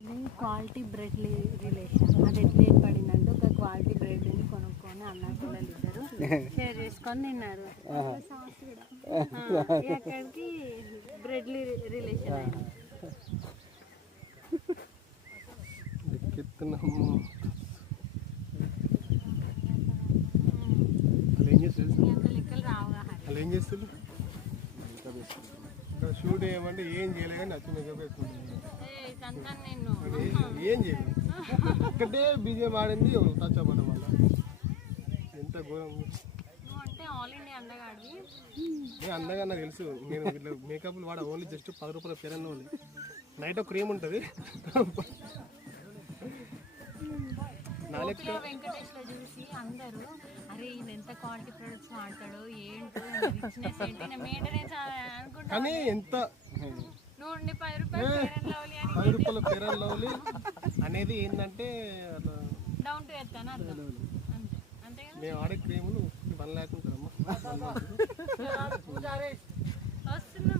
Quality bread relation అది ఎట్లా ఏర్పడిందంటే ఒక క్వాలిటీ బ్రెడ్ని కొనుక్కొని అన్న పిల్లలు ఇద్దరు షేర్ చేసుకొని తిన్నారు. అక్కడికి బ్రెడ్ రిలేషన్ అయింది. లెక్కలు రావుగా ఏం చేస్తుంది షూట్ చేయమంటే ఏం చేయలే కానీ నచ్చిన ఏం చేయలేదు. ఒక్కటే బీజేపీ ఆడింది టచ్ అవ్వడం వల్ల ఎంత ఘోరం. నేను అందగా నాకు తెలుసు. నేను ఇట్లా మేకప్లు వాడ ఓన్లీ జస్ట్ 10 రూపాయల ఫెరన్ ఓన్లీ. నైట్ క్రీమ్ ఉంటుంది నా లెక్క. వెంకటేష్లో చూసి అందరూ అరే ఇది ఎంత క్వాలిటీ ప్రొడక్ట్స్ వాడతాడో ఏంటో మెయింటెనెన్స్ అనుకుంటా. కానీ ఎంత 10 రూపాయల ఫెరన్ లవ్లీ అనేది ఏంటంటే డౌన్ టు ఎర్త్ అని అర్థం. అంతే కదా. మేము ఆడే క్రీములు 1 lakh ఉంటుందమ్మా. వస్తున్నాం.